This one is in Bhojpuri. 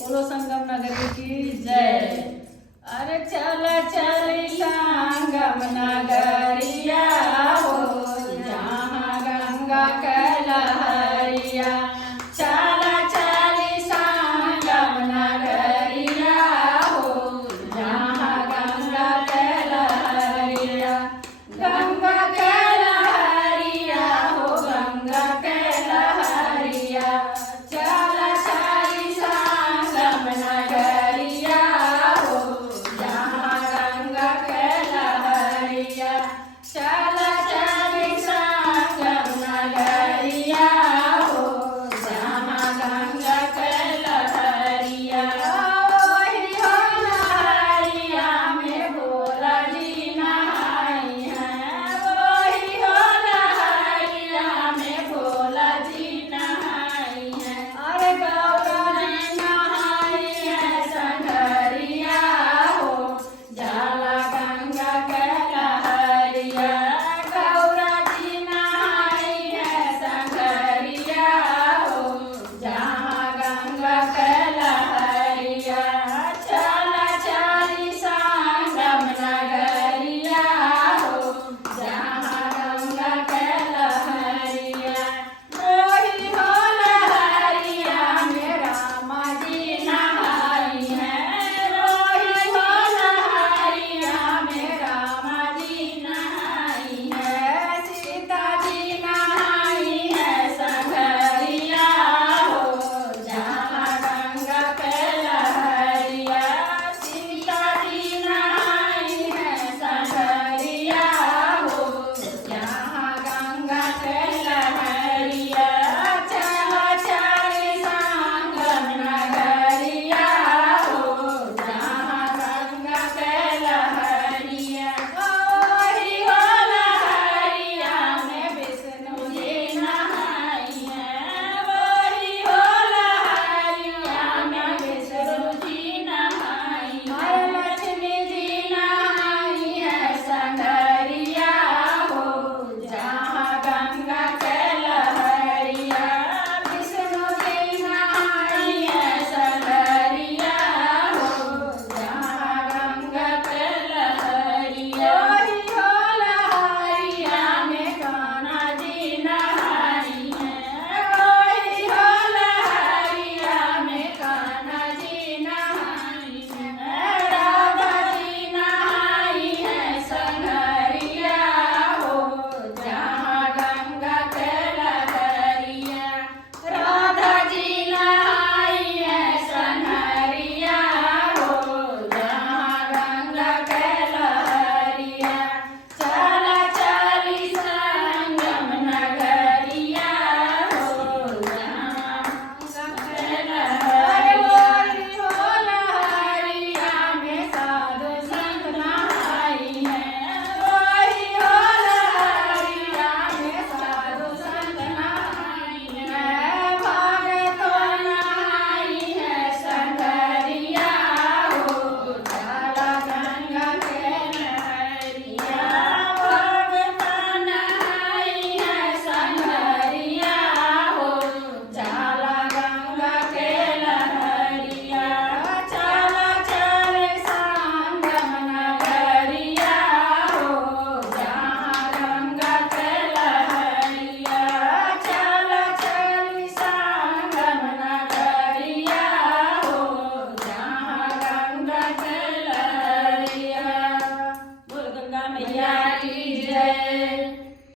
बोलो संगम नगरी की जय। अरे चल चली संगम नगरिया हो, जहाँ गंगा के लहरिया। चल चली संगम नगरिया हो, जहाँ गंगा के लहरिया। गंगा के लहरिया हो, गंगा के लहरिया। चल चली संगम नगरिया हो, जहाँ गंगा के लहरिया। चल चली संगम नगरिया हो, जहाँ गंगा के लहरिया। वही हो लहरिया में भोला जी नहाई हैं, वही हो लहरिया में भोला जी नहाई हैं। अरे गौरा जी नहाई है संगरिया हो, जाला गंगा के लहरिया। गौरा जी नहाई है संगरिया हो, जहाँ गंगा के लहरिया। चल चली संगम नगरिया हो, जहाँ गंगा के लहरिया। वही हो लहरिया में रामा जी नहाई हैं, वही हो लहरिया में रामा जी नहाई हैं। सीता जी नहाई है संगरिया हो, जहाँ गंगा के लहरिया। सीता जी नहाई है संगरिया हो, जहाँ गंगा के लहरिया। चल चली संगम नगरिया हो, जहाँ गंगा के लहरिया। वही हो लहरिया में विष्णु जी नहाई हैं, वही हो लहरिया में विष्णु जी नहाई हैं। लक्ष्मी जी नहाई है संगरिया हो, जहाँ गंगा के लहरिया। विष्णु जी नहाई है संगरिया हो, जहाँ गंगा के लहरिया। वही हो लहरिया में कान्हा जी नहाई हैं, वही हो लहरिया में कान्हा जी नहाई हैं। राधा जी नहाई है संगरिया हो, जहाँ गंगा के लहरिया। राधा जी नहाई है संगरिया हो, जहाँ गंगा के लहरिया। चल चली संगम नगरिया हो, जहाँ गंगा के लहरिया। वही हो लहरिया में साधु संत नहाई हैं, वही हो लहरिया में साधु संत नहाई हैं। भगतों नहाई है संगरिया हो, जाला गंगा के लहरिया। भगतों नहाई है संगरिया हो, जाला गंगा के लहरिया। चल चली संगम नगरिया हो, जहाँ गंगा के लहरिया। चल चली संगम नगरिया हो, जहाँ गंगा के लहरिया। बोल गंगा मैया की जय।